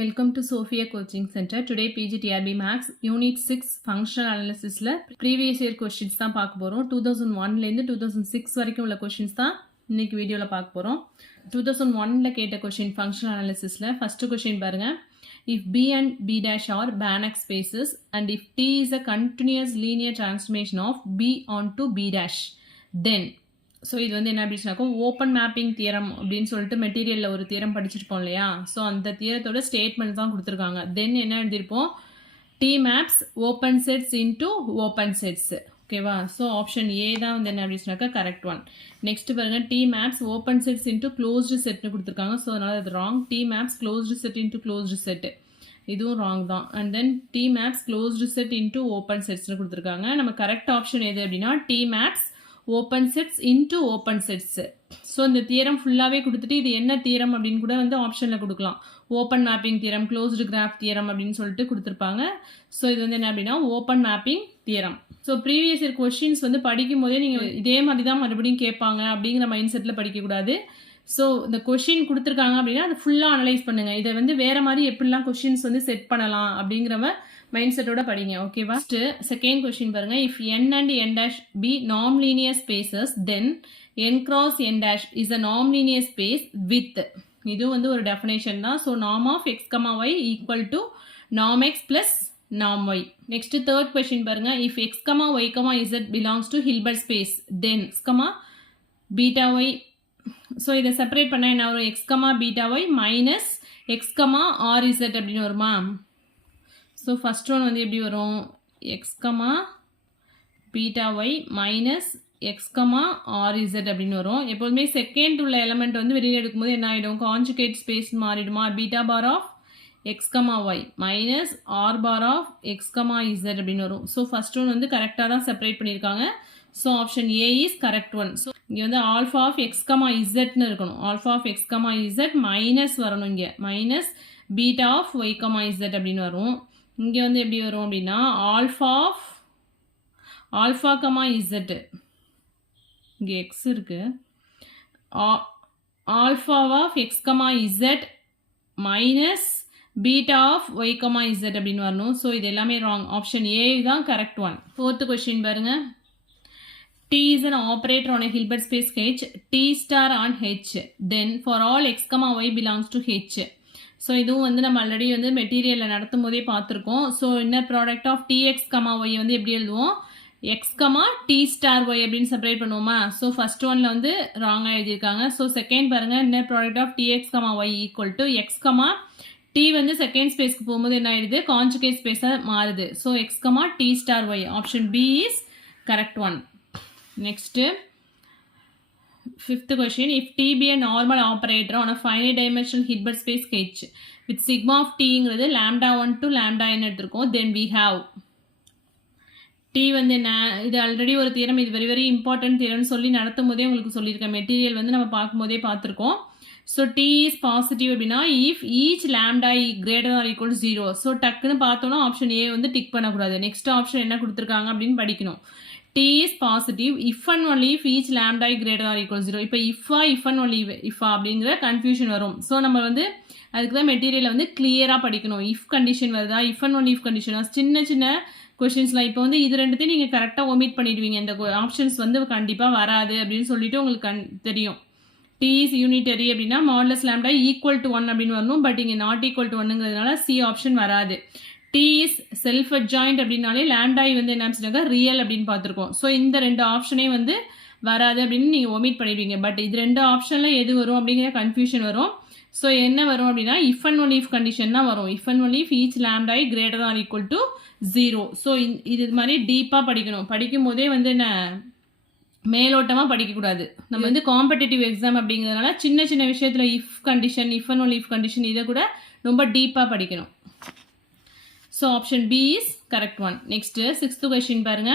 Welcome to Sophia Coaching Center. Today PGTRB Max Unit 6 Functional Analysisல previous year questions தான் பார்க்க போறோம். 2001ல இருந்து 2006 வரைக்கும் உள்ள questions தான் இன்னைக்கு வீடியோல பார்க்க போறோம். 2001ல கேட்ட question functional analysisல first question பாருங்க. If B and B dash are Banach spaces and if T is a continuous linear transformation of B onto B dash, then so இது வந்து என்ன அப்படின்னாக்கும் ஓப்பன் மேப்பிங் தியரம் அப்படின்னு சொல்லிட்டு மெட்டீரியலில் ஒரு தியரம் படிச்சிருப்போம் இல்லையா. ஸோ அந்த தியரத்தோட ஸ்டேட்மெண்ட் தான் கொடுத்துருக்காங்க. தென் என்ன எழுதியிருப்போம், T maps open sets into open sets. ஓகேவா. ஸோ ஆப்ஷன் ஏ தான் வந்து என்ன அப்படின்னாக்கா கரெக்ட் ஒன். நெக்ஸ்ட் பாருங்க, T maps open sets into closed செட்னு கொடுத்துருக்காங்க. ஸோ அதனால அது wrong. T maps closed set into closed set, இதுவும் ராங் தான். And then T maps closed set into open செட்ஸ்னு கொடுத்துருக்காங்க. நம்ம கரெக்ட் ஆப்ஷன் எது அப்படின்னா T maps open sets into open sets. So இந்த தியரம் ஃபுல்லாகவே கொடுத்துட்டு இது என்ன தியரம் அப்படின்னு கூட வந்து ஆப்ஷனில் கொடுக்கலாம். Open mapping theorem, closed graph theorem அப்படின்னு சொல்லிட்டு கொடுத்துருப்பாங்க. ஸோ இது வந்து என்ன அப்படின்னா open mapping theorem. So previous year questions வந்து படிக்கும் போதே நீங்கள் இதே மாதிரி தான் மறுபடியும் கேட்பாங்க அப்படிங்கிற மைண்ட் செட்டில் படிக்கக்கூடாது. ஸோ இந்த கொஷின் கொடுத்துருக்காங்க அப்படின்னா அதை ஃபுல்லாக அனலைஸ் பண்ணுங்கள். இதை வந்து வேறு மாதிரி எப்படிலாம் கொஷின்ஸ் வந்து செட் பண்ணலாம் அப்படிங்கிறவ மைண்ட் செட்டோட படிங்க. ஓகேவா. செகண்ட் கொஸ்டின் பாருங்க. If n and n dash be non-linear spaces, then n cross n dash is a non-linear space with, இது வந்து ஒரு டெஃபினேஷன் தான். So norm of x, y equal to norm x plus norm y. Next third question பாருங்க. If x, y, z belongs to Hilbert space, then beta y. So இதை separate பண்ணால் என்ன வரும், x, beta y minus x, r, z அப்படின்னு வருமா. So first one வந்து எப்படி வரும், x comma beta y minus x comma r z அப்படின்னு வரும். எப்போதுமே செகண்ட் உள்ள எலமெண்ட் வந்து வெளியில் எடுக்கும்போது என்ன ஆகிடும், கான்ஜுகேட் ஸ்பேஸ் மாறிடுமா. Beta bar of X comma y minus r bar of X comma Z அப்படின்னு வரும். ஸோ ஃபஸ்ட் ஒன் வந்து கரெக்டாக தான் செப்பரேட் பண்ணியிருக்காங்க. So option A is correct one. So இங்கே வந்து ஆல்ஃபா ஆஃப் எக்ஸ் கமா இசட்னு இருக்கணும். Alpha of X comma Z minus வரணும். இங்கே minus beta of Y comma Z அப்படின்னு வரும். இங்கே வந்து எப்படி வரும் அப்படின்னா ஆல்ஃபா கமா இசட், இங்கே எக்ஸ் இருக்கு, alpha of X comma Z minus beta of Y comma Z அப்படின்னு வரணும். ஸோ இது எல்லாமே ராங். ஆப்ஷன் ஏ தான் கரெக்ட் ஒன். ஃபோர்த்து கொஸ்டின் பாருங்க. T is an operator on a Hilbert space H, T star on H, then for all x, y belongs to H. So இதுவும் வந்து நம்ம already வந்து மெட்டீரியலில் நடத்தும் போதே பார்த்துருக்கோம். So inner product of TX comma Y வந்து எப்படி எழுதுவோம், X comma T star Y அப்படின்னு செப்பரேட் பண்ணுவோமா. ஸோ ஃபர்ஸ்ட் ஒன்ல வந்து ராங்காக எழுதியிருக்காங்க. ஸோ செகண்ட் பாருங்க, inner product of TX comma Y equal to X comma T வந்து செகண்ட் ஸ்பேஸ்க்கு போகும்போது என்ன ஆயிடுது, கான்ஜுகேட் ஸ்பேஸாக மாறுது. So X comma T star Y. Option B is correct one. Next fifth question. If T be a normal operator on a finite dimensional Hilbert space H with sigma of T ங்கிறது lambda 1 to lambda n எடுத்திருக்கோம், then we have T வந்து என்ன, இது already ஒரு theorem, இது very very important தியரம்னு சொல்லி நடத்தும் போதே உங்களுக்கு சொல்லியிருக்கேன். மெட்டீரியல் வந்து நம்ம பார்க்கும் போதே பார்த்துருக்கோம். ஸோ T is பாசிட்டிவ் அப்படின்னா if each lambda greater or equal to 0. So டக்குன்னு பார்த்தோன்னா ஆப்ஷன் ஏ வந்து டிக் பண்ணக்கூடாது. நெக்ஸ்ட் ஆப்ஷன் என்ன கொடுத்துருக்காங்க அப்படின்னு படிக்கணும். T is positive if and only if each lambda greater or equal to 0. இப்போ if and only if அப்படிங்கிற கன்ஃபியூஷன் வரும். ஸோ நம்ம வந்து அதுக்கு தான் மெட்டீரியலை வந்து கிளியராக படிக்கணும். இஃப் கண்டிஷன் வருதா, இஃப் அண்ட் ஒன்லி இஃப் கண்டிஷனா, சின்ன சின்ன கொஷின்ஸ்லாம். இப்போ வந்து இது ரெண்டுத்தையும் நீங்கள் கரெக்டாக ஒமிட் பண்ணிடுவீங்க. இந்த ஆப்ஷன்ஸ் வந்து கண்டிப்பாக வராது அப்படின்னு சொல்லிட்டு உங்களுக்கு தெரியும். T is unitary அப்படின்னா மாடுலஸ் lambda ஈக்குவல் டு 1 அப்படின்னு வரணும். பட் இங்கே நாட் ஈக்குவல் டு 1ங்கிறதுனால சி ஆப்ஷன் வராது. T is செல்ஃப் அட்ஜாயிண்ட் அப்படின்னாலே லேண்டாய் வந்து என்ன ஆச்சுனாக்கா ரியல் அப்படின்னு பார்த்துருக்கோம். ஸோ இந்த ரெண்டு ஆப்ஷனே வந்து வராது அப்படின்னு நீங்கள் ஒமிட் பண்ணிடுவீங்க. பட் இது ரெண்டு ஆப்ஷனில் எது வரும் அப்படிங்கிற கன்ஃபியூஷன் வரும். ஸோ என்ன வரும் அப்படின்னா if and only if condition தான் வரும். If and only if each lambda i greater or equal to 0. ஸோ இது மாதிரி டீப்பாக படிக்கணும். படிக்கும் போதே வந்து என்ன மேலோட்டமாக படிக்கக்கூடாது. நம்ம வந்து காம்படிட்டிவ் எக்ஸாம் அப்படிங்கிறதுனால சின்ன சின்ன விஷயத்தில் if condition, if and only if condition இதை கூட ரொம்ப டீப்பாக படிக்கணும். So option B is correct one. Next, sixth question பாருங்க.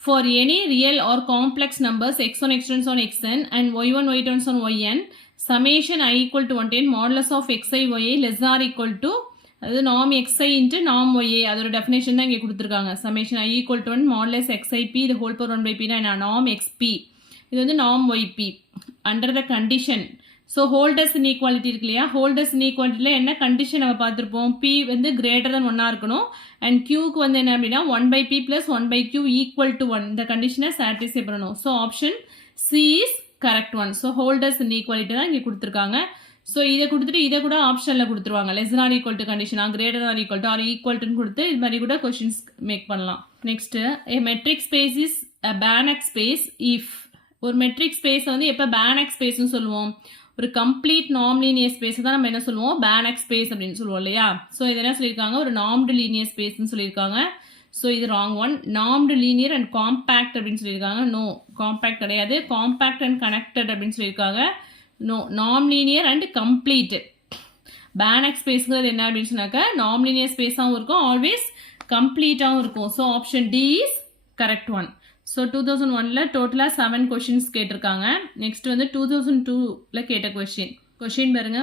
For any real or complex numbers x1, x2 on xn and y1, y2 on yn, summation I equal to 110 modulus of xi, yi less or equal to, அது norm xi into norm ya, அதோட definition தான் இங்கே கொடுத்துருக்காங்க. Summation I equal to 1 modulus xip the whole power 1 by p na norm xp, இது வந்து norm yp under the condition. So holders inequality இருக்கு இல்லையா, holders இன்இக்வாலிட்டியில் என்ன கண்டிஷன் நம்ம பார்த்துருப்போம், பி வந்து கிரேட்டர் than 1 இருக்கணும் அண்ட் கியூக்கு வந்து என்ன அப்படின்னா 1/p + 1/q = 1 இந்த கண்டிஷனை சாட்டிஸ்ஃபை பண்ணணும். So option C is correct one. So holders inequality தான் இங்கே கொடுத்துருக்காங்க. ஸோ இதை கொடுத்துட்டு இதை கூட ஆப்ஷனில் கொடுத்துருவாங்க, less than or equal to கண்டிஷனா, கிரேட்டர் than or equal to or equal to கொடுத்து இது மாதிரி கூட கொஸ்டின்ஸ் மேக் பண்ணலாம். Next a metric space is a Banach space if ஒரு மெட்ரிக் ஸ்பேஸ் வந்து எப்போ பேனக் ஸ்பேஸ்னு சொல்லுவோம், ஒரு கம்ப்ளீட் நாம்லீனியர் ஸ்பேஸ் தான் நம்ம என்ன சொல்லுவோம், பேனக் ஸ்பேஸ் அப்படின்னு சொல்லுவோம் இல்லையா. ஸோ இது என்ன சொல்லியிருக்காங்க, ஒரு நார்ம்டு லீனியர் ஸ்பேஸ்ன்னு சொல்லியிருக்காங்க. ஸோ இது wrong one. Normed linear and compact அப்படின்னு சொல்லியிருக்காங்க. நோ, காம்பேக்ட் கிடையாது. காம்பேக்ட் அண்ட் கனெக்டட் அப்படின்னு சொல்லியிருக்காங்க. No, normed linear and complete. Banach ஸ்பேஸ்ங்கிறது என்ன அப்படின்னு சொன்னாக்க நாம்லீனியர் ஸ்பேஸாகவும் இருக்கும், ஆல்வேஸ் கம்ப்ளீட்டாகவும் இருக்கும். So option D is correct one. ஸோ 2001ல் டோட்டலாக 7 கொஷின்ஸ் கேட்டிருக்காங்க. நெக்ஸ்ட் வந்து 2002ல் கேட்ட கொஷின் பாருங்க.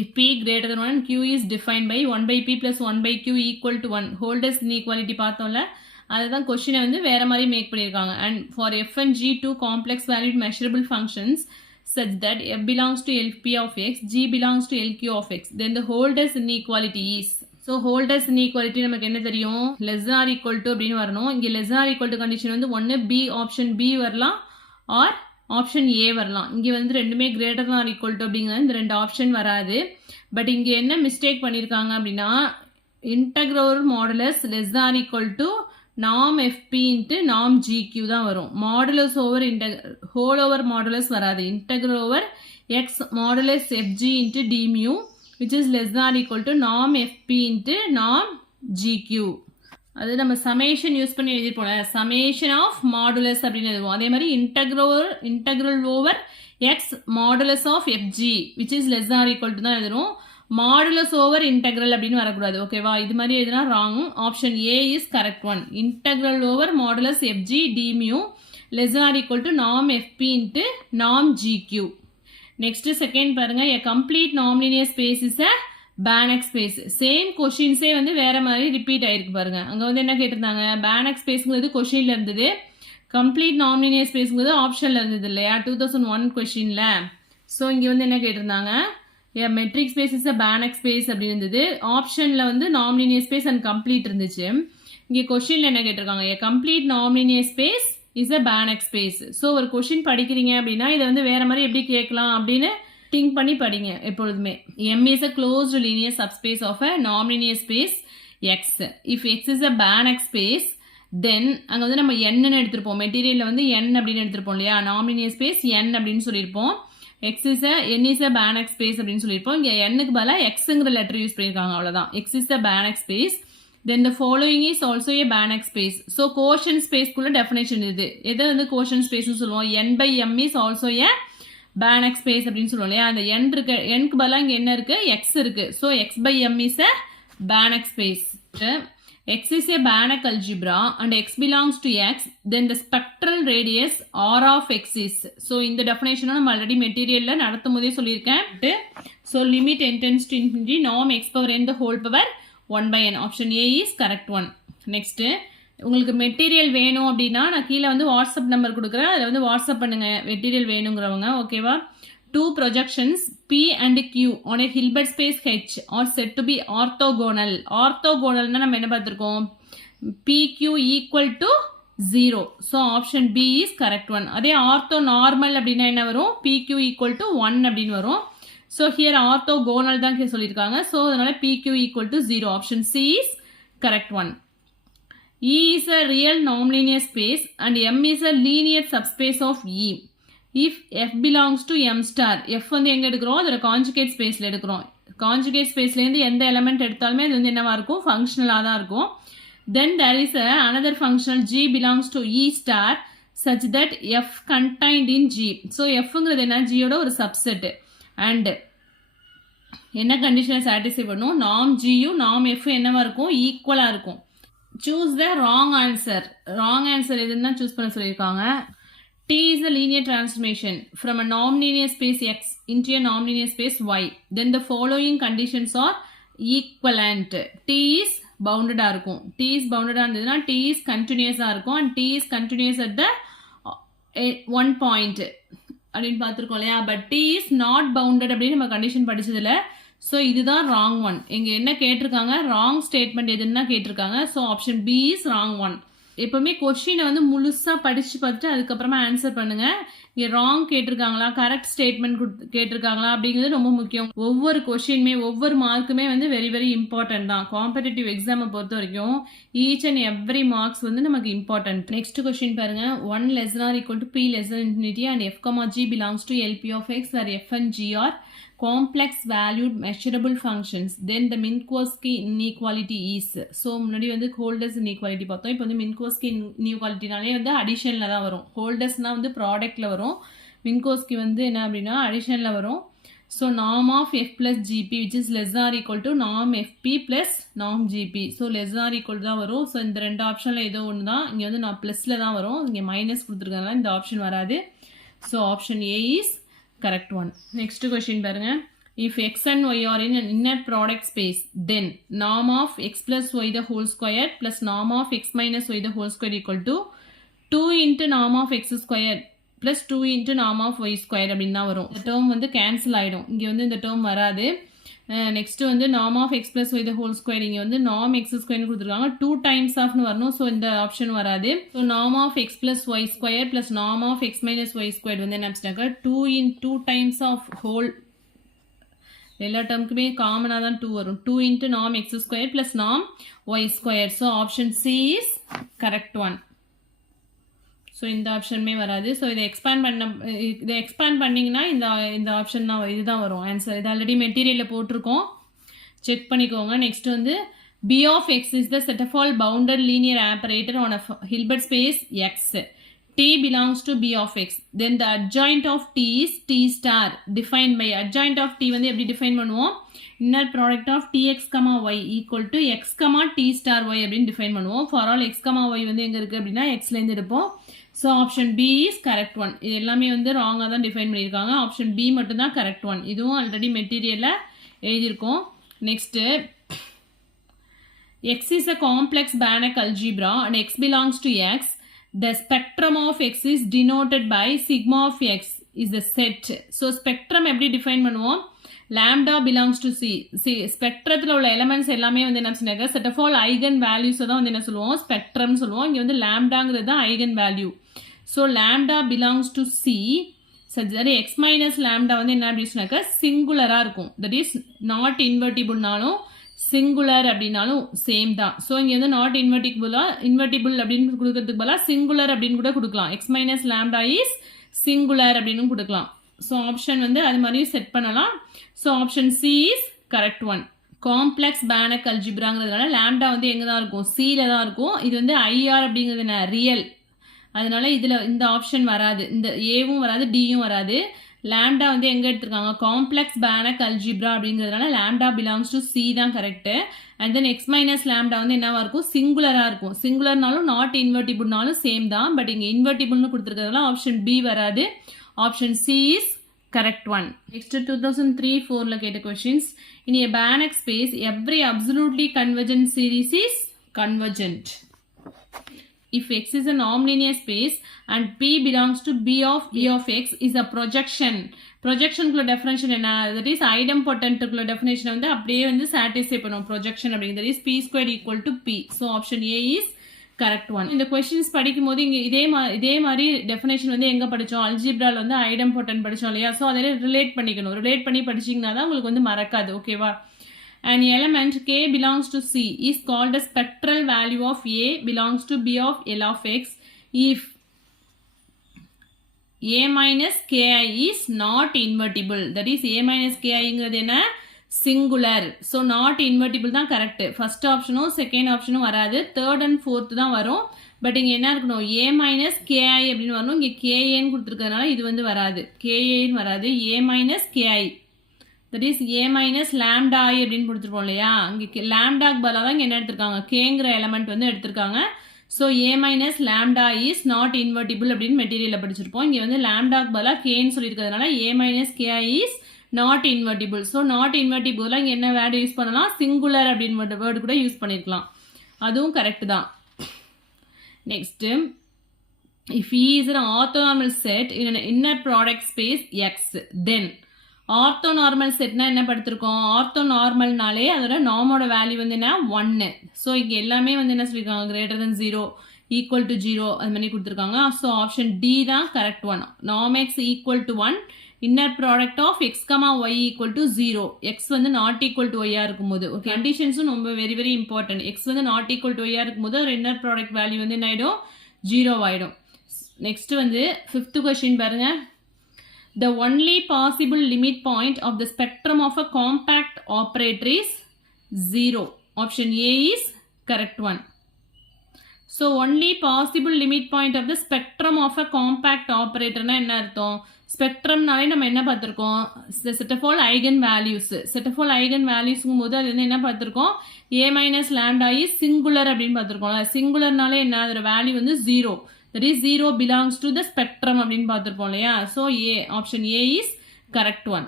If p greater than 1 q is defined by 1/p + 1/q = 1 holders inequality பார்த்தோம்ல, அதுதான் கொஷினை வந்து வேற மாதிரி மேக் பண்ணியிருக்காங்க. And for f and g two complex valued measurable functions such that f belongs to Lp of x, g belongs to Lq of x, then the holders inequality is. So holders inequality நமக்கு என்ன தெரியும், less than or equal to அப்படின்னு வரணும். இங்கே less than or equal to condition வந்து ஒன்று B, option B வரலாம் R option A வரலாம். இங்கே வந்து ரெண்டுமே greater than or equal to அப்படிங்கிறது இந்த ரெண்டு ஆப்ஷன் வராது. பட் இங்கே என்ன மிஸ்டேக் பண்ணியிருக்காங்க அப்படின்னா, integral modulus less than or equal to நாம் எஃப்பி இன்ட்டு நாம் ஜிக்யூ தான் வரும். Modulus over whole over modulus வராது. Integral over X modulus FG into D mu which is less than or equal to norm fp into norm gq. அது நம்ம summation use பண்ணி எழுதிருப்போம், summation of modulus அப்படின்னு எழுதுவோம். அதே மாதிரி integral over X modulus of FG which is less than or equal to தான் எழுதுறோம். Modulus over integral அப்படின்னு வரக்கூடாது. ஓகேவா, இது மாதிரி எழுதினா wrong. Option A is correct one. Integral over modulus FG D mu less than or equal to norm fp into norm gq. Next second பாருங்க, a complete nonlinear space is a Banach space. Same கொஷின்ஸே வந்து வேற மாதிரி repeat ஆயிருக்கு பாருங்க. அங்கே வந்து என்ன கேட்டிருந்தாங்க, Banach ஸ்பேஸ்ங்கிறது கொஷின்ல இருந்தது, கம்ப்ளீட் நாமினியர் ஸ்பேஸ்ங்கிறது ஆப்ஷன்ல இருந்தது இல்லையா 2001 கொஷின்ல. ஸோ இங்கே வந்து என்ன கேட்டிருந்தாங்க, metric space is a Banach space அப்படி இருந்தது, ஆப்ஷன்ல வந்து நாமினியர் ஸ்பேஸ் அண்ட் கம்ப்ளீட் இருந்துச்சு. இங்கே கொஷின்ல என்ன கேட்டிருக்காங்க, a complete nonlinear space is a Banach space. So ஒரு கொஷின் படிக்கிறீங்க அப்படின்னா இதை வந்து வேற மாதிரி எப்படி கேட்கலாம் அப்படின்னு திங்க் பண்ணி படிங்க எப்பொழுதுமே. M is a closed linear subspace of a nonlinear space X. If X is a Banach space, then அங்கே வந்து நம்ம Nன்னு எடுத்திருப்போம், மெட்டீரியலில் வந்து N அப்படின்னு எடுத்திருப்போம் இல்லையா, நாமினியர் ஸ்பேஸ் N அப்படின்னு சொல்லியிருப்போம். N is a Banach space அப்படின்னு சொல்லியிருப்போம். இங்கே Nக்கு பதிலாக Xங்கிற லெட்டர் யூஸ் பண்ணியிருக்காங்க, அவ்வளோதான். X is a Banach space. Then the following is also a Banach space. So quotient space குள்ள definition இது. எதை வந்து quotient space சொல்லுவோம், n/m is also a Banach space அப்படின்னு சொல்லுவோம் இல்லையா. அந்த n இருக்கு, nக்கு பதிலாக இங்கே என்ன இருக்கு, x இருக்கு. So x/m is a Banach space. X is a Banach algebra and x belongs to x, then the spectral radius r of x is. So இந்த definition நம்ம ஆல்ரெடி மெட்டீரியல்ல நடத்தும் போதே சொல்லியிருக்கேன். So limit n tends to infinity norm x power n the whole power 1/n. Option A is correct one. Next உங்களுக்கு material வேணும் அப்படின்னா நான் கீழே வந்து வாட்ஸ்அப் நம்பர் கொடுக்குறேன், அதில் வந்து வாட்ஸ்அப் பண்ணுங்க மெட்டீரியல் வேணுங்கிறவங்க. ஓகேவா, 2 projections P and Q on a Hilbert space H are said to be orthogonal. ஆர்த்தோகோனல்னா நம்ம என்ன பார்த்துருக்கோம், PQ equal to 0. So option B is correct one. அதே ஆர்த்தோ நார்மல் அப்படின்னா என்ன வரும், PQ equal to 1 அப்படின்னு வரும். ஸோ ஹியர் ஆர்த்தோகோனல் தான் சொல்லியிருக்காங்க. ஸோ அதனால PQ equal to 0. Option C is correct one. E is a real nonlinear space and M is a linear subspace of E. If F belongs to M star, F வந்து எங்கே எடுக்கிறோம், அதோட conjugate ஸ்பேஸில் எடுக்கிறோம். Conjugate ஸ்பேஸ்லேருந்து எந்த element எடுத்தாலுமே அது வந்து என்னவா இருக்கும், ஃபங்க்ஷனலாக தான் இருக்கும். Then there is another functional G belongs to E star such that F contained in G. So Fங்கிறது என்ன, Gயோட ஒரு சப்செட். அண்ட் என்ன கண்டிஷனை சாட்டிஸ்ஃபை பண்ணும், நாம் ஜியும் நாம் எஃப் என்னவா இருக்கும், ஈக்குவலாக இருக்கும். Choose the wrong answer. Wrong answer எதுன்னு தான் சூஸ் பண்ண சொல்லியிருக்காங்க. T is a linear transformation from a nonlinear space X into a nonlinear space Y. Then the following conditions are equivalent. T is bounded இருக்கும். T is bounded இருந்ததுன்னா T is continuous இருக்கும். And T is continuous at the one point. அப்படின்னு பார்த்துருக்கோம் இல்லையா. But T is not bounded அப்படின்னு நம்ம condition படிச்சதில்ல. So இதுதான் ராங் ஒன். இங்கே என்ன கேட்டிருக்காங்க, ராங் ஸ்டேட்மெண்ட் எதுன்னா கேட்டிருக்காங்க. So option B is wrong one. எப்பவுமே கொஸ்டினை வந்து முழுசாக படித்து பார்த்துட்டு அதுக்கப்புறமா ஆன்சர் பண்ணுங்க. இங்கே ராங் கேட்டிருக்காங்களா, கரெக்ட் ஸ்டேட்மெண்ட் கேட்டிருக்காங்களா அப்படிங்கிறது ரொம்ப முக்கியம். ஒவ்வொரு கொஸ்டினுமே ஒவ்வொரு மார்க்குமே வந்து வெரி வெரி இம்பார்ட்டன்ட் தான். காம்படிட்டிவ் எக்ஸாமை பொறுத்த வரைக்கும் ஈச் அண்ட் எவ்ரி மார்க்ஸ் வந்து நமக்கு இம்பார்ட்டன்ட். நெக்ஸ்ட் கொஸ்டின் பாருங்க. 1 ≤ p > and f, g belongs to LP of x where f and g are complex valued measurable functions, then the Minkowski inequality is. So முன்னாடி வந்து holders inequality பார்த்தோம். இப்போ வந்து மின்கோஸ்கி இன்இக்வாலிட்டினாலே வந்து அடிஷனில் தான் வரும். ஹோல்டர்ஸ்னால் வந்து ப்ராடக்டில் வரும். மின்கோஸ்கி வந்து என்ன அப்படின்னா அடிஷனில் வரும். So norm of f plus gp which is <= norm fp plus norm gp. So <= தான் வரும். ஸோ இந்த ரெண்டு ஆப்ஷனில் ஏதோ ஒன்று தான். இங்கே வந்து நான் ப்ளஸில் தான் வரும். இங்கே மைனஸ் கொடுத்துருக்கனால இந்த ஆப்ஷன் வராது. So option A is correct one. Next question பாருங்க. If x and y are in an inner product space, then norm of x plus y the whole square plus norm of x minus y the whole square equal to 2 into norm of x square plus 2 into norm of y square அப்படின்னு தான் வரும். இந்த term வந்து cancel ஆகிடும். இங்கே வந்து இந்த term வராது. நெக்ஸ்ட் வந்து norm of x plus y the whole square, இங்கே வந்து norm x square கொடுத்துருக்காங்க. 2 times ஆஃப்னு வரணும். ஸோ இந்த ஆப்ஷன் வராது. So norm of x plus y square plus norm of x minus y square வந்து என்ன ஆச்சுனாக்கா 2 times of whole, எல்லா டேர்முக்குமே காமனாக தான் 2 வரும். 2 into norm x square plus norm y square. So option C is correct one. So இந்த ஆப்ஷனுமே வராது. So இதை expand பண்ணிங்கன்னா இந்த ஆப்ஷன் தான் இதுதான் வரும் ஆன்சர். இது ஆல்ரெடி மெட்டீரியலில் போட்டிருக்கோம், செக் பண்ணிக்கோங்க. நெக்ஸ்ட் வந்து b of x is the set of all bounded linear operator on a Hilbert space x. t belongs to b of x. Then the adjoint of t is t star defined by adjoint of t வந்து எப்படி define பண்ணுவோம், inner product of tx, y equal to x, t star y அப்படின்னு define பண்ணுவோம். for all x, y வந்து எங்கே இருக்குது அப்படின்னா xலேருந்து எடுப்போம். So option B is correct one. இது எல்லாமே வந்து ராங்காக தான் டிஃபைன் பண்ணியிருக்காங்க. ஆப்ஷன் பி மட்டும்தான் கரெக்ட் ஒன். இதுவும் ஆல்ரெடி மெட்டீரியலில் எழுதியிருக்கோம். Next x is a complex Banach algebra and x belongs to x. The spectrum of x is denoted by sigma of x is the set. So spectrum எப்படி define பண்ணுவோம், lambda belongs to c. ஸ்பெக்ட்ரத்தில் உள்ள elements எல்லாமே வந்து என்ன சொன்னாங்க, set of all eigen வேல்யூஸை தான் வந்து என்ன சொல்லுவோம், ஸ்பெக்ட்ரம்னு சொல்லுவோம். இங்கே வந்து லாம்டாங்கிறது தான் eigen value. So lambda belongs to C. சரி, எக்ஸ் மைனஸ் லாம்டா வந்து என்ன அப்படின்னு சொன்னாக்கா சிங்குலராக இருக்கும். தட் இஸ் நாட் இன்வெர்டிபிள்னாலும் சிங்குலர் அப்படின்னாலும் சேம் தான். ஸோ இங்கே வந்து நாட் இன்வெர்டிபிள் அப்படின்னு கொடுக்கறதுக்கு பதிலாக சிங்குலர் அப்படின்னு கூட கொடுக்கலாம். X minus lambda is singular அப்படின்னு கொடுக்கலாம். ஸோ ஆப்ஷன் வந்து அது மாதிரி செட் பண்ணலாம். So option C is correct one. Complex Banach அல்ஜிப்ராங்கிறதுனால லாம்டா வந்து எங்கே தான் இருக்கும், சியில் தான் இருக்கும். இது வந்து ஐஆர் அப்படிங்கிறது என்ன, ரியல். அதனால இதில் இந்த ஆப்ஷன் வராது, இந்த ஏவும் வராது, டியும் வராது. லாம்டா வந்து எங்கே எடுத்திருக்காங்க, காம்ப்ளெக்ஸ் பேனக் அல்ஜிப்ரா அப்படிங்கிறதுனால லாம்டா பிலாங்ஸ் டு சி தான் correct. And then X minus lambda வந்து என்னவா இருக்கும், சிங்குலராக இருக்கும். சிங்குலர்னாலும் நாட் இன்வெர்டிபிள்னாலும் சேம் தான். பட் இங்கே இன்வெர்டிபிள்னு கொடுத்துருக்கிறதுனால ஆப்ஷன் பி வராது. Option C is correct one. Next 2003-04 கேட்ட questions. In a Banach space, every absolutely convergent series is convergent. If x is a non-linear space and p belongs to b of x is a projection. ப்ரொஜெக்ஷனுக்குள்ள definition என்ன, that is ஐடம்பொட்டன்ட்டுக்குள்ள definition வந்து அப்படியே வந்து satisfy பண்ணுவோம். Projection அப்படிங்கிறது is p² = p. So option A is correct one. இந்த questions படிக்கும் போது இங்கே இதே மாதிரி டெஃபினேஷன் வந்து எங்கே படித்தோம், அல்ஜிப்ரால் வந்து ஐடம்பொட்டன்ட் படித்தோம் இல்லையா. ஸோ அதில் ரிலேட் பண்ணிக்கணும். ரிலேட் பண்ணி படிச்சிங்கன்னா தான் உங்களுக்கு வந்து மறக்காது. ஓகேவா. An element k belongs to C is called the spectral value of A belongs to B of L of x if A minus Ki is not invertible. That is A minus Ki இங்கிறது என்ன, singular. So not invertible தான் correct. First ஆப்ஷனும் second ஆப்ஷனும் வராது, third and fourth தான் வரும். But இங்கே என்ன இருக்கணும், ஏ மைனஸ் கேஐ அப்படின்னு வரணும். இங்கே கேஏன்னு கொடுத்துருக்கறதுனால இது வந்து வராது, கேஏன்னு வராது. A minus k I that is A minus lambda I அப்படின்னு கொடுத்துருப்போம் இல்லையா. இங்கே லாம்டாக்கு பதிலாக தான் இங்கே என்ன எடுத்திருக்காங்க, கேங்கிற எலமெண்ட் வந்து எடுத்திருக்காங்க. So A minus lambda is not invertible அப்படின்னு மெட்டீரியலில் படிச்சிருப்போம். இங்கே வந்து லாம்டாக்கு பதிலாக கேன்னு சொல்லியிருக்கிறதுனால A minus k I is not invertible. So not invertible இங்கே என்ன வேர்டு யூஸ் பண்ணலாம், சிங்குலர் அப்படின்னு வேர்டு கூட யூஸ் பண்ணியிருக்கலாம். அதுவும் கரெக்ட் தான். Next if E is an orthonormal set in an inner product space X, then ஆர்த்தோநார்மல் செட்னா என்ன படுத்திருக்கோம், ஆர்த்தோநார்மல்னாலே அதோட நார்மோட வேல்யூ வந்து என்ன 1. ஸோ இங்கே எல்லாமே வந்து என்ன சொல்லியிருக்காங்க, கிரேட்டர் தென் 0, ஈக்குவல் டு 0 அது மாதிரி கொடுத்துருக்காங்க. ஸோ ஆப்ஷன் டி தான் correct one. Norm X equal to 1, inner product of X comma Y equal to 0. X வந்து நாட் ஈக்குவல் டு ஒய்யா இருக்கும்போது, ஓகே, கண்டிஷன்ஸும் ரொம்ப வெரி வெரி இம்பார்ட்டன்ட். எக்ஸ் வந்து நாட் ஈக்குவல் டு ஒய்யா இருக்கும்போது ஒரு இன்னர் ப்ராடக்ட் வேல்யூ வந்து என்ன ஆகிடும், 0 ஆகிடும். நெக்ஸ்ட் வந்து 5th கொஸ்டின் பாருங்க. The only possible limit point of the spectrum of a compact operator is 0. Option A is correct one. So only possible limit point of the spectrum of a compact operator na enna artham, spectrum naale நம்ம என்ன பார்த்திருக்கோம், set of all eigen values. set of all eigen values போது அது என்ன பார்த்திருக்கோம், a minus lambda is singular அப்படினு பார்த்திருக்கோம். singular நாலே என்ன, அதோட வேல்யூ வந்து 0. that is 0 belongs to the spectrum அப்படினு பார்த்திருப்போம் இல்லையா. so a, option A is correct one.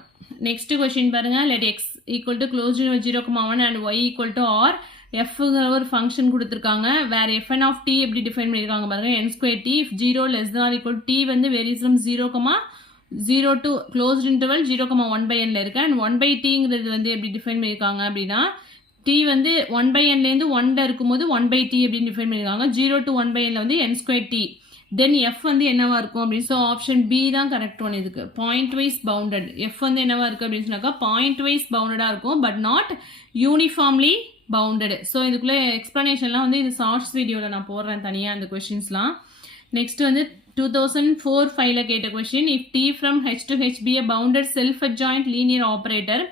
next question பாருங்க. let x equal to closed interval 0,1 and y equal to r, f ஒரு ஃபங்க்ஷன் கொடுத்திருக்காங்க. வேற fn of t எப்படி define பண்ணிருக்காங்க பாருங்க. n square t if 0 less than or equal to t வந்து varies from 0,0 to closed interval 0,1 by n ல இருக்கு. and 1 by t ங்கிறது வந்து எப்படி டிஃபைன் பண்ணிருக்காங்க அப்படின்னா, t வந்து 1 by n லேருந்து 1 இருக்கும்போது 1 by t அப்படின்னு டிஃபைன் பண்ணிருக்காங்க. 0 to 1 by n வந்து n square t. தென் f வந்து என்னவா இருக்கும் அப்படின்னு, ஸோ ஆப்ஷன் பி தான் கரெக்ட் ஒன். இதுக்கு பாயிண்ட் வைஸ் பவுண்டட். f வந்து என்னவா இருக்கு அப்படின்னு சொன்னாக்கா பாயிண்ட் வைஸ் பவுண்டடா இருக்கும், but not uniformly bounded. So இதுக்குள்ளே எக்ஸ்பிளனேஷன்லாம் வந்து இது ஷார்ட்ஸ் வீடியோவில் நான் போடுறேன் தனியாக அந்த கொஷின்ஸ்லாம். நெக்ஸ்ட் வந்து 2004-5 கேட்ட question. If t from h to h be a bounded self-adjoint linear operator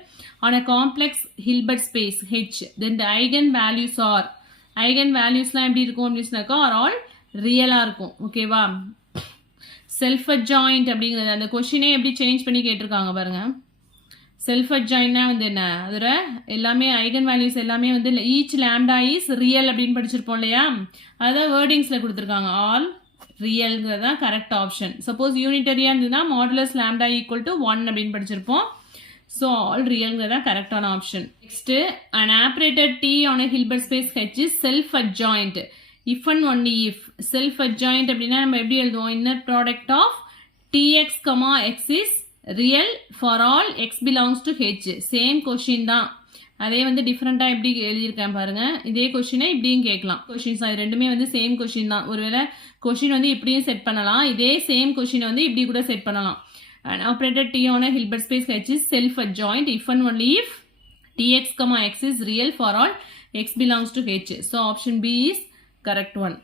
on a complex Hilbert space H, then the eigen values are, eigen valuesலாம் எப்படி இருக்கும் அப்படின்னு சொன்னாக்கா are all ரியலாக இருக்கும். ஓகேவா. செல்ஃப் அட்ஜாயிண்ட் அப்படிங்கிறது அந்த கொஷினே எப்படி சேஞ்ச் பண்ணி கேட்டிருக்காங்க பாருங்க. செல்ஃப் அட்ஜாயின்னா வந்து என்ன, அதோட எல்லாமே ஐகன் வேல்யூஸ் எல்லாமே வந்து ஈச் லேம்டா இஸ் ரியல் அப்படின்னு படிச்சிருப்போம் இல்லையா. அதான் வேர்டிங்ஸில் கொடுத்துருக்காங்க. ஆல் ரியல்ங்கிறது தான் கரெக்ட் ஆப்ஷன். சப்போஸ் யூனிட்டரியாக இருந்ததுன்னா மாடுலஸ் லேம்டா ஈக்குவல் டு 1 அப்படின்னு படிச்சிருப்போம். ஸோ ஆல் ரியல்ங்கிறது தான் கரெக்டான option. Next, an operator T on a Hilbert space H is self adjoint if and only if. self adjoint அப்படின்னா நம்ம எப்படி எழுதுவோம், inner product of tx, x is real for all x belongs to h. Same question தான், அதே வந்து டிஃப்ரெண்ட்டாக எப்படி எழுதியிருக்கேன் பாருங்க. இதே கொஷினை இப்படியும் கேட்கலாம். கொஷின்ஸ் அது ரெண்டுமே வந்து சேம் கொஷின் தான். ஒருவேளை கொஷின் வந்து இப்படியும் செட் பண்ணலாம், இதே சேம் கொஷினை வந்து இப்படி கூட செட் பண்ணலாம். An operator T on a Hilbert space H is self-adjoint if and only if tx, x is real for all x belongs to h. So option B is correct one.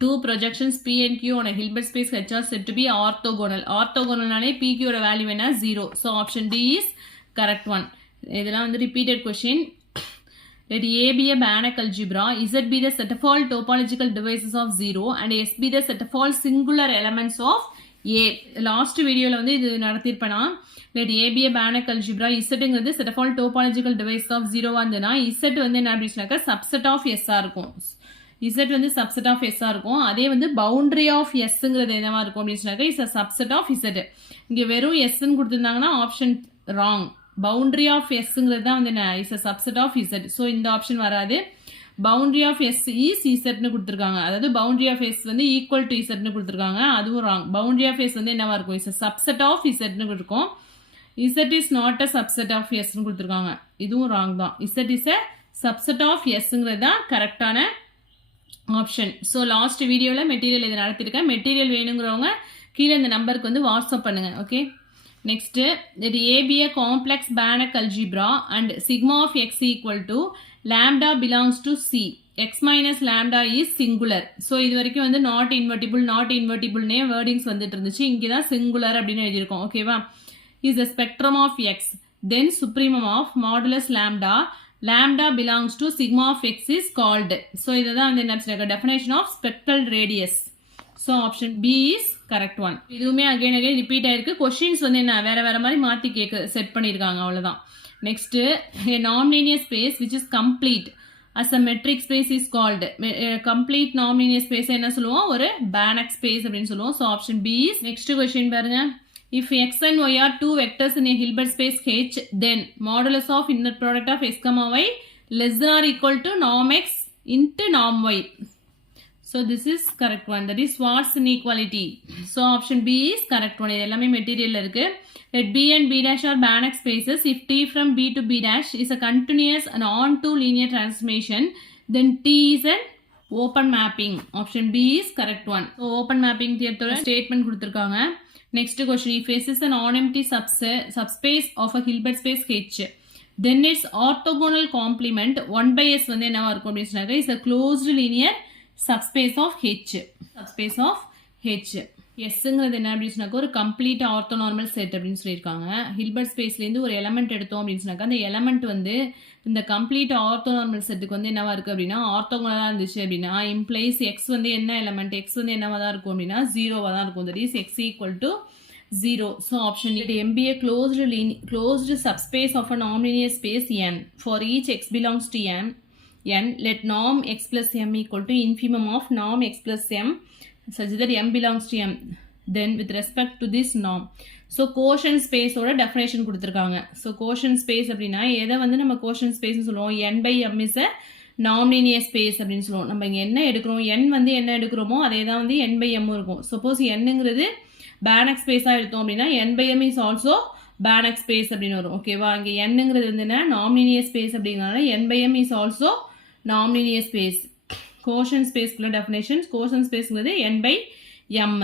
Two projections P and Q on a Hilbert space H are said to be orthogonal. Orthogonal நாலே PQ ஓட value என்ன, 0. So option D is correct one. இதெல்லாம் வந்து repeated question. Let A be a Banach algebra, Z be the set of all topological devices of 0 and S be the set of all singular elements of A. Last வீடியோவில் வந்து இது நடத்திருப்பேனா. let A be a Banach algebra, Zங்கிறது set of all topological devices of 0 வந்துன்னா Z வந்து என்ன அப்படின்னாக்கா subset of S இருக்கும். Z வந்து subset of S இருக்கும். அதே வந்து boundary of Sங்கிறது என்னவா இருக்கும் அப்படின்னு சொன்னாக்கா is a subset of Z. இங்கே வெறும் Sன்னு கொடுத்துருந்தாங்கன்னா ஆப்ஷன் ராங். boundary of Sங்கிறது தான் வந்து என்ன, is a subset of Z. So இந்த ஆப்ஷன் வராது. boundary of S is Zன்னு கொடுத்துருக்காங்க. அதாவது boundary of S வந்து equal to Zன்னு கொடுத்துருக்காங்க, அதுவும் ராங். boundary of S வந்து என்னவா இருக்கும், is a subset of Zன்னு இருக்கும். Z is not a subset of Sன்னு கொடுத்துருக்காங்க, இதுவும் ராங் தான். Z is a subset of Sங்கிறது தான் கரெக்டான ஆப்ஷன். ஸோ லாஸ்ட் வீடியோவில் மெட்டீரியல் இதை நடத்திருக்கேன். மெட்டீரியல் வேணுங்கிறவங்க கீழே இந்த நம்பருக்கு வந்து வாட்ஸ்அப் பண்ணுங்க. Okay. Next, let A be a complex Banach algebra and sigma of x equal to lambda belongs to C. x minus lambda is singular. So இது வரைக்கும் வந்து நாட் இன்வெர்டிபிள்னே வேர்டிங்ஸ் வந்துட்டு இருந்துச்சு. இங்கே தான் சிங்குலர் அப்படின்னு எழுதியிருக்கோம். ஓகேவா. is the spectrum of x, then supremum of modulus lambda, lambda belongs to sigma of x is called. So இதுதான் வந்து என்ன definition of spectral radius. So option B is correct one. இதுவுமே அகைன் ரிப்பீட் ஆயிருக்கு. Questions வந்து என்ன வேற வேற மாதிரி மாற்றி செட் பண்ணியிருக்காங்க, அவ்வளோதான். Next, a non-linear space which is complete as a metric space is called. complete non-linear space என்ன சொல்லுவோம், ஒரு Banach space அப்படின்னு சொல்லுவோம். So option B is. Next question பாருங்க. if x and y are two vectors in a Hilbert space H, then modulus of inner product of x, y less than or equal to norm x into norm y. So this is correct one. That is Schwarz inequality. So option B is correct one. இது எல்லாமே மெட்டீரியல்ல இருக்கு. Let B and B dash are Banach spaces. If T from B to B dash is a continuous and onto linear transformation, then T is an open mapping. Option B is correct one. So open mapping theorem statement கொடுத்திருக்காங்க. Next question. If S is an non-empty subspace of a Hilbert space H, then its orthogonal complement 1 by S வந்து என்னவா இருக்கும் அப்படின்னு சொன்னாங்க is a closed linear subspace of H. Subspace of H. எஸ்ங்கிறது என்ன அப்படின்னு சொன்னாக்க ஒரு கம்ப்ளீட் ஆர்த்தோனார்மல் செட் அப்படின்னு சொல்லியிருக்காங்க. ஹில்பர்ட் ஸ்பேஸ்லேருந்து ஒரு எலமெண்ட் எடுத்தோம் அப்படின்னு சொன்னாக்கா அந்த எலமெண்ட் வந்து இந்த கம்ப்ளீட் ஆர்த்தோனார்மல் செட்டுக்கு வந்து என்னவா இருக்குது அப்படின்னா ஆர்த்தோகோனலாக இருந்துச்சு அப்படின்னா இம்ப்ளைஸ் எக்ஸ் வந்து என்ன எலமெண்ட் எக்ஸ் வந்து என்னவா தான் இருக்கும் அப்படின்னா ஜீரோவாக தான் இருக்கும். That is X equal to 0. So option A, M be a closed subspace of a non-linear space N. For each x belongs to N, let norm x plus M equal to infimum of norm x plus M such that M belongs to M. Then with respect to this norm. So quotient space ஓட definition கொடுத்திருக்காங்க. So quotient space அப்படின்னா எதை வந்து நம்ம quotient space சொல்லுவோம் N by M is a non-linear space அப்படின்னு சொல்லுவோம். நம்ம இங்கே என்ன எடுக்கிறோம் N வந்து என்ன எடுக்கிறோமோ அதே தான் வந்து N by M இருக்கும். Suppose Nங்கிறது Banach ஸ்பேஸாக எடுத்தோம் அப்படின்னா n by m is also Banach space அப்படின்னு வரும். ஓகேவா இங்கே என்னங்கிறது வந்து என்ன நாம்லினியர் ஸ்பேஸ் அப்படிங்கிறனால n by m is also norm linear space. Quotient ஸ்பேஸ்க்குள்ள டெஃபினேஷன்ஸ் கோஷன் ஸ்பேஸ்ங்கிறது n by m.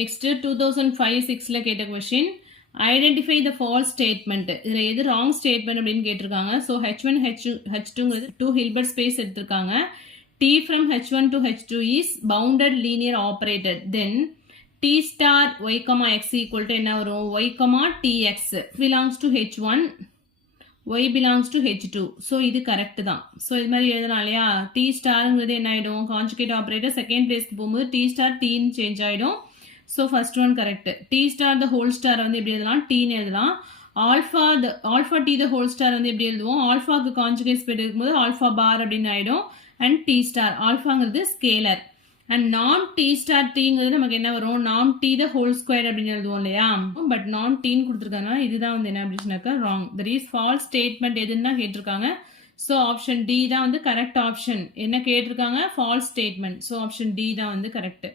நெக்ஸ்ட் 2005-06 கேட்ட question identify the false statement. இதில் எது ராங் ஸ்டேட்மெண்ட் அப்படின்னு கேட்டிருக்காங்க. ஸோ h1 h2ங்கிறது 2 ஹில்பர்ட் ஸ்பேஸ் எடுத்திருக்காங்க. t from h1 to h2 is bounded linear operated. Then t star y comma x equal to என்ன வரும் y comma tx belongs to h1 y belongs to h2. So இது correct தான். So இது மாதிரி எழுதலாம் இல்லையா. t ஸ்டாருங்கிறது என்ன ஆகிடும் கான்ஜுகேட் ஆப்ரேட்டர் செகண்ட் பிளேஸ்க்கு போகும்போது t ஸ்டார் tன்னு சேஞ்ச் ஆகிடும். So first one correct. t star the whole star வந்து எப்படி எழுதலாம் tன்னு எழுதலாம். Alpha t the whole star வந்து எப்படி எழுதுவோம் ஆல்ஃபாக்கு கான்ஜுகேட் ஸ்பீட் இருக்கும்போது ஆல்ஃபா பார் அப்படின்னு ஆகிடும். அண்ட் t ஸ்டார் ஆல்ஃபாங்கிறது ஸ்கேலர். அண்ட் நாம் டி ஸ்டார் டீங்கிறது நமக்கு என்ன வரும் நாம் டி த ஹோல் ஸ்கொயர் அப்படின்னு எழுதுவோம் இல்லையா. பட் நான் டீன்னு கொடுத்துருக்காங்க. இதுதான் வந்து என்ன அப்படின்னு சொன்னாக்கா wrong. That is false statement எதுன்னு தான் கேட்டிருக்காங்க. ஸோ ஆப்ஷன் டி தான் வந்து கரெக்ட் ஆப்ஷன். என்ன கேட்டிருக்காங்க false statement. So option D தான் வந்து correct.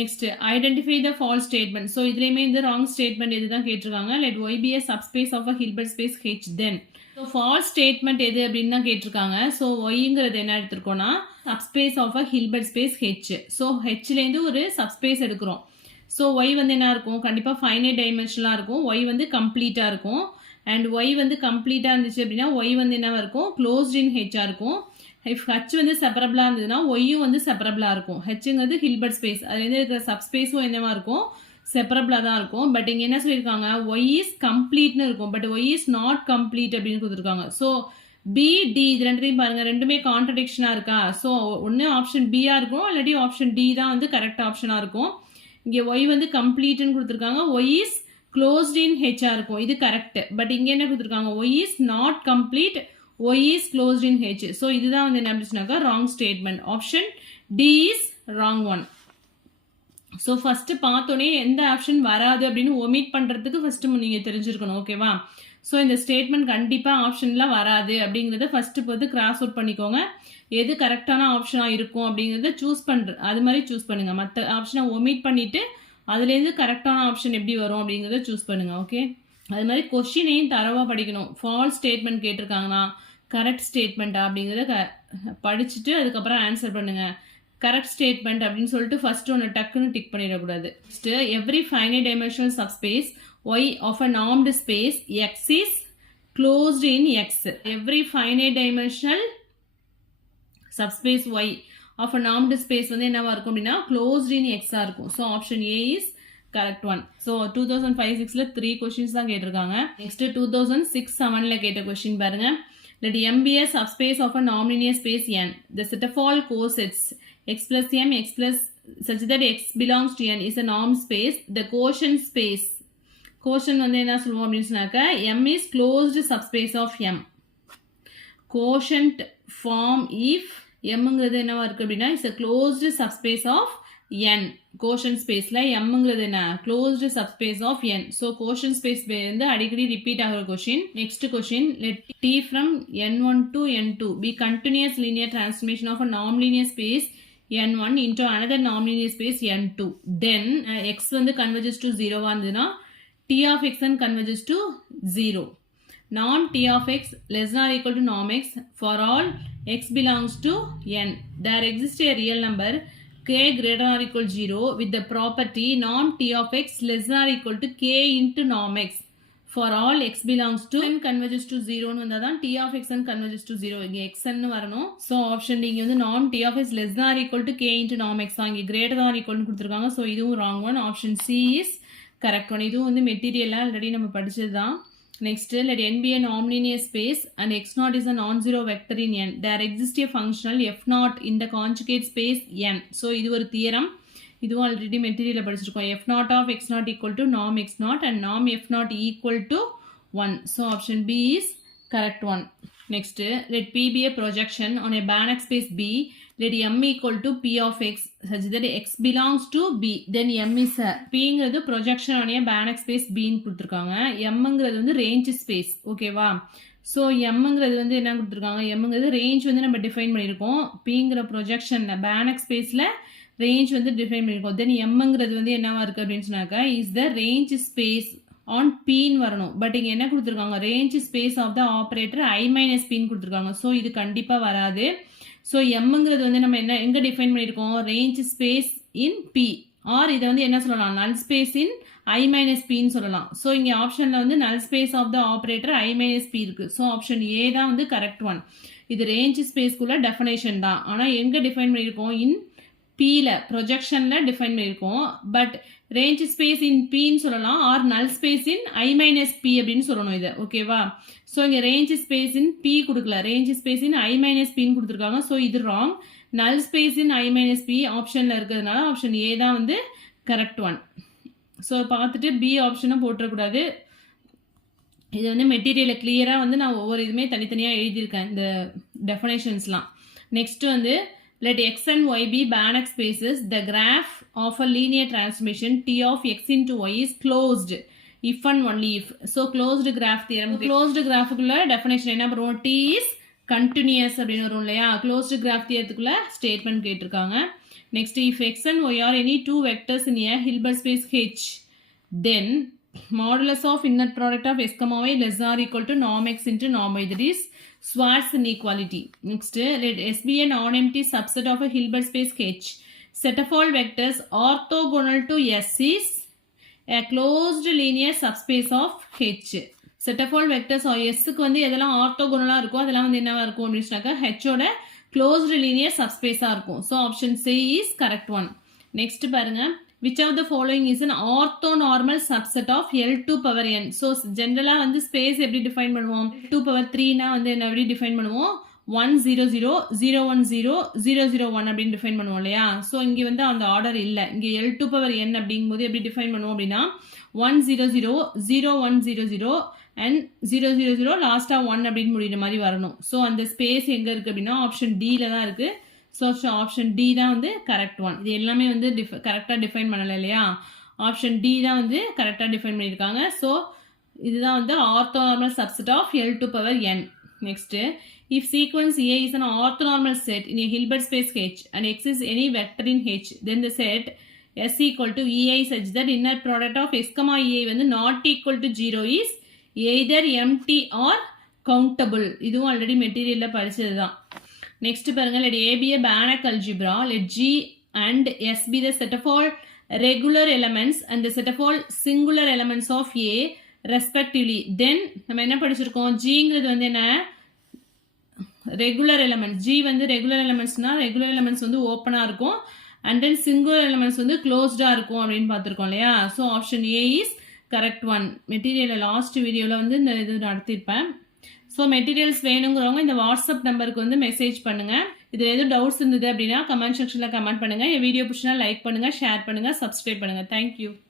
Next identify the false statement. So இதுலேயுமே இந்த ராங் ஸ்டேட்மெண்ட் எது தான் கேட்டிருக்காங்க. Let Y be a subspace of a Hilbert space H then. So false statement எது அப்படின்னு தான் கேட்டிருக்காங்க. ஸோ ஒய்ங்கிறது என்ன எடுத்திருக்கோம்னா subspace of a Hilbert space H. So ஹெச்லேருந்து ஒரு சப்ஸ்பேஸ் எடுக்கிறோம். ஸோ ஒய் வந்து என்ன இருக்கும் கண்டிப்பாக ஃபைனைட் டைமென்ஷனாக இருக்கும். ஒய் வந்து கம்ப்ளீட்டாக இருக்கும். அண்ட் ஒய் வந்து கம்ப்ளீட்டாக இருந்துச்சு அப்படின்னா ஒய் வந்து என்னவா இருக்கும் க்ளோஸ்ட் இன் ஹெச்சாக இருக்கும். இஃப் ஹெச் வந்து செப்பரபிளாக இருந்ததுன்னா ஒய்யும் வந்து செப்பரபிளாக இருக்கும். ஹெச்ங்கிறது ஹில்பர்ட் ஸ்பேஸ் அதுலேருந்து இருக்கிற சப்ஸ்பேஸும் என்னவா இருக்கும் செப்பரபிளாக தான் இருக்கும். பட் இங்கே என்ன சொல்லியிருக்காங்க ஒய் இஸ் கம்ப்ளீட்னு இருக்கும். But Y is not complete அப்படின்னு கொடுத்துருக்காங்க. ஸோ பி டி இது ரெண்டுத்தையும் பாருங்க ரெண்டுமே கான்ட்ரடிக்ஷனாக இருக்கா. ஸோ ஒன்று ஆப்ஷன் பியா இருக்கும் இல்லாட்டி ஆப்ஷன் டி தான் வந்து கரெக்ட் ஆப்ஷனாக இருக்கும். இங்கே ஒய் வந்து கம்ப்ளீட்னு கொடுத்துருக்காங்க. ஒய் இஸ் க்ளோஸ்ட் இன் ஹெச்ஆ இருக்கும். இது கரெக்ட். பட் இங்கே என்ன கொடுத்துருக்காங்க Y is not complete Y is closed in H. So இதுதான் வந்து என்ன அப்படின்னாக்கா wrong statement. Option D is wrong one. So first பார்த்தோன்னே எந்த ஆப்ஷன் வராது அப்படின்னு ஒமிட் பண்ணுறதுக்கு ஃபஸ்ட்டு நீங்கள் தெரிஞ்சிருக்கணும். ஓகேவா. ஸோ இந்த ஸ்டேட்மெண்ட் கண்டிப்பாக ஆப்ஷன்லாம் வராது அப்படிங்கிறத ஃபஸ்ட்டு பார்த்து கிராஸ் அவுட் பண்ணிக்கோங்க. எது கரெக்டான ஆப்ஷனாக இருக்கும் அப்படிங்கிறத அது மாதிரி சூஸ் பண்ணுங்கள். மற்ற ஆப்ஷனை ஒமிட் பண்ணிவிட்டு அதுலேருந்து கரெக்டான ஆப்ஷன் எப்படி வரும் அப்படிங்கிறத சூஸ் பண்ணுங்கள். ஓகே. அது மாதிரி கொஸ்டினையும் தரவாக படிக்கணும். ஃபால்ஸ் ஸ்டேட்மெண்ட் கேட்டிருக்காங்கன்னா கரெக்ட் ஸ்டேட்மெண்ட்டா அப்படிங்கிறத படிச்சுட்டு அதுக்கப்புறம் ஆன்சர் பண்ணுங்கள். கரெக்ட் ஸ்டேட்மெண்ட் அப்படின்னு சொல்லிட்டு ஃபர்ஸ்ட் ஒன்று டக்குன்னு டிக் பண்ணிடக்கூடாது. Next every finite dimensional subspace y of a normed space x is closed in x. Every finite dimensional subspace y of a normed space வந்து என்னவா இருக்கும் அப்படின்னா closed in x ஆ இருக்கும். So option A is correct one. So 2005-06ல 3 questions தான் கேட்டிருக்காங்க. Next 2006-07ல கேட்ட கொஸ்டின் பாருங்க. Let M be a subspace of a non-linear space N. The set of all cosets x plus m x plus such that x belongs to N is a norm space. The quotient space quotient வந்து என்ன சொல்லுவோம் அப்படின்னு சொன்னாக்க m is closed subspace of m. Quotient form if mங்கிறது என்னவா இருக்கு அப்படின்னா is a closed subspace of n. Quotient spaceல mங்கிறது என்ன closed subspace of n. So quotient space வந்து அடிக்கடி ரிப்பீட் ஆகிற question. Next question let t from n1 to n2 be continuous linear transformation of a non-linear space n1 into another non-linear space n2. Then x வந்து converges to 0 இருந்ததுன்னா t of xn converges to 0. Non t of x less than or equal to norm x for all x belongs to n. There exists a real number k greater than or equal to 0 with the property non t of x less than or equal to k into norm x for all x belongs to n converges to 0 னு வந்தா தான் t of xn converges to 0. இங்க xn னு வரணும். So option D இங்க வந்து non t of x less than or equal to k into norm x தான். இங்க greater than or equal னு கொடுத்திருக்காங்க. So இதுவும் wrong one. Option C is correct one. இதுவும் வந்து மெட்டீரியல் ஆல்ரெடி நம்ம படிச்சது தான். Next, let n be a non-linear space and x naught is a non-zero vector in n. There exists a functional f naught in the conjugate space n. So, இது ஒரு theorem. இதுவும் already material படிச்சிருக்கோம். f naught of x naught equal to norm x naught and norm f naught equal to 1. So, option B is correct one. Next, let P be a projection on a Banach space B. Let m equal to P of x such that x belongs to B. Then m is a Pங்கிறது projection on a Banach space B ன்னு கொடுத்திருக்காங்க. mங்கிறது வந்து range space. ஓகேவா? So mங்கிறது வந்து என்ன கொடுத்திருக்காங்க? mங்கிறது range வந்து நம்ம define பண்ணியிருக்கோம். Pங்கிற projection Banach spaceல range வந்து define பண்ணியிருக்கோம். Then mங்கிறது வந்து என்னவா இருக்கு அப்படின்னு சொன்னாக்க is the range space on P ன்னு வரணும். பட் இங்க என்ன கொடுத்திருக்காங்க? range space of the operator I minus P ன்னு கொடுத்திருக்காங்க. So இது கண்டிப்பா வராது. ஸோ எம்ங்கிறது வந்து நம்ம என்ன எங்கே டிஃபைன் பண்ணியிருக்கோம் range space in B R இதை வந்து என்ன சொல்லலாம் நல் ஸ்பேஸ் இன் ஐ மைனஸ் பின்னு சொல்லலாம் ஸோ இங்கே ஆப்ஷனில் வந்து null space of the operator I minus P இருக்குது ஸோ ஆப்ஷன் ஏ தான் வந்து கரெக்ட் ஒன் இது ரேஞ்ச் ஸ்பேஸ்க்குள்ள டெஃபினேஷன் தான் ஆனால் எங்கே டிஃபைன் பண்ணியிருக்கோம் இன் பியில் ப்ரொஜெக்ஷனில் டிஃபைன் பண்ணியிருக்கோம் பட் ரேஞ்ச் ஸ்பேஸ் இன் பின்னு சொல்லலாம் or null space in I minus P அப்படின்னு சொல்லணும் இதை ஓகேவா ஸோ இங்கே ரேஞ்ச் ஸ்பேஸ் இன் பி கொடுக்கல range space in I minus பின்னு கொடுத்துருக்காங்க ஸோ இது wrong null space in I minus B ஆப்ஷனில் இருக்கிறதுனால ஆப்ஷன் ஏ தான் வந்து கரெக்ட் ஒன் ஸோ பார்த்துட்டு பி ஆப்ஷனும் போட்டுறக்கூடாது இது வந்து மெட்டீரியலை கிளியராக வந்து நான் ஒவ்வொரு இதுவுமே தனித்தனியாக எழுதியிருக்கேன் இந்த டெஃபினேஷன்ஸ்லாம் நெக்ஸ்ட் வந்து let x and y be Banach spaces the graph of a linear transformation t of x into y is closed if and only if so closed graph theorem closed graph குள்ள definition என்ன பண்ணுவோம் t is continuous அப்படினு வரும் இல்லையா closed graph theoremக்குள்ள statement கேட்டிருக்காங்க next if x and y are any two vectors in a Hilbert space H then modulus of inner product of s comma y less than or equal to norm x into norm y that is Schwarz inequality. Next, let S be a non-empty subset of a Hilbert space H. Set of all vectors orthogonal to S is a closed linear subspace of H. Set of all vectors or S க்கு வந்து எதெல்லாம் ஆர்த்தோகோனலா இருக்கோ அதெல்லாம் வந்து என்னவா இருக்கும் அப்படின்னு சொன்னாக்க H ஓட closed linear subspace ஆ இருக்கும். So option C is correct one. Next பாருங்க which of the following is an orthonormal subset of L2 power n so generally வந்து space எப்படி define பண்ணுவோம் 2 power 3 னா வந்து என்ன எப்படி define பண்ணுவோம் 1 0 0 0 1 0 0 0 1 அப்படின்னு define பண்ணுவோம் இல்லையா so இங்க வந்து அந்த ஆர்டர் இல்ல இங்க L2 power n அப்படிங்கும்போது எப்படி define பண்ணுவோம் அப்படினா 1 0 0 0 1 0 0 and 0 0 0 லாஸ்டா 1 அப்படின்னு முடியுற மாதிரி வரணும் so அந்த ஸ்பேஸ் எங்க இருக்கு அப்படினா ஆப்ஷன் D ல தான் இருக்கு ஸோ ஆப்ஷன் டி தான் வந்து கரெக்ட் ஒன் இது எல்லாமே வந்து கரெக்டாக டிஃபைன் பண்ணலை இல்லையா ஆப்ஷன் டி தான் வந்து கரெக்டாக டிஃபைன் பண்ணியிருக்காங்க ஸோ இதுதான் வந்து orthonormal subset of L to power N next if sequence A is an orthonormal set in a Hilbert space H and X is any vector in H then the set S equal to E I such that inner product of S comma E I வந்து not equal to zero is either empty or countable இதுவும் already மெட்டீரியலில் படித்தது தான் Next பாருங்க let A be a Banach algebra let G and S be the set of all regular elements and the set of all singular elements of A respectively then நம்ம என்ன படிச்சிருக்கோம் Gங்கிறது வந்து என்ன regular elements G வந்து regular elementsனா regular elements வந்து ஓப்பனா இருக்கும் and then singular elements வந்து closedா இருக்கும் அப்படின்னு பார்த்திருக்கோம் இல்லையா so option A is correct one material last வீடியோல வந்து இந்த இது நடத்திருப்பேன் ஸோ மெட்டீரியல்ஸ் வேணுங்கிறவங்க இந்த வாட்ஸ்அப் நம்பருக்கு வந்து மெசேஜ் பண்ணுங்கள் இதில் எதுவும் டவுட்ஸ் இருந்தது அப்படின்னா கமெண்ட் செக்ஷனில் கமெண்ட் பண்ணுங்கள் என் வீடியோ பிடிச்சினா லைக் பண்ணுங்கள் ஷேர் பண்ணுங்கள் சப்ஸ்கிரைப் பண்ணுங்கள் தேங்க்யூ